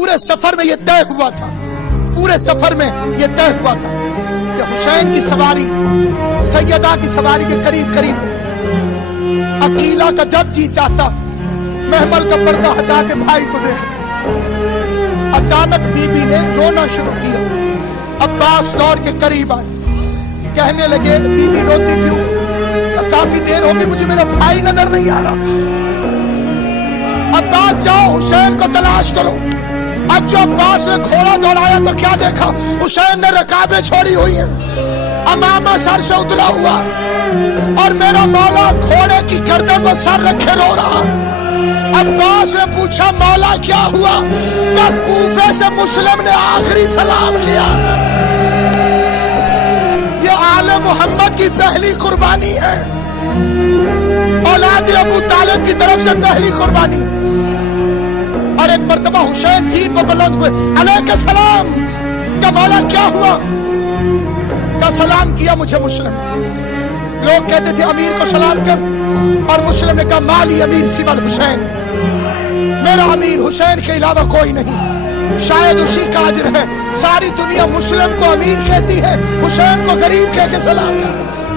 پورے سفر میں یہ طے ہوا تھا، پورے سفر میں یہ طے ہوا تھا کہ حسین کی سواری سیدہ کی سواری کے قریب قریب نہیں۔ عقیلہ کا جب جی چاہتا محمل کا پردہ ہٹا کے بھائی کو دیکھ، اچانک بی بی نے رونا شروع کیا۔ عباس دوڑ کے قریب آئے، کہنے لگے بی بی روتی کیوں؟ کافی دیر ہو گئی مجھے میرا بھائی نظر نہیں آ رہا۔ عباس جاؤ حسین کو تلاش کرو۔ اب جو عباس نے گھوڑا دوڑایا تو کیا دیکھا؟ حسین نے رکابیں چھوڑی ہوئی ہیں، امامہ سر سے اترا ہوا، اور میرا مولا گھوڑے کی گردن پر سر رکھے رو رہا۔ عباس نے پوچھا مولا کیا ہوا؟ کہ کوفے سے مسلم نے آخری سلام کیا۔ یہ آل محمد کی پہلی قربانی ہے، اولاد ابو طالب کی طرف سے پہلی قربانی۔ اور ایک مرتبہ حسین سین کو بلند ہوئے، علیہ السلام، کہ مولا کیا ہوا؟ کا سلام کیا مجھے مسلم۔ لوگ کہتے تھے امیر کو سلام کر، اور مسلم نے کہا مالی امیر سوى الحسین، میرا امیر حسین کے علاوہ کوئی نہیں، شاید اسی کا اجر ہے۔ ساری دنیا مسلم کو امیر کہتی ہے، حسین کو غریب کہہ کے سلام کرتا۔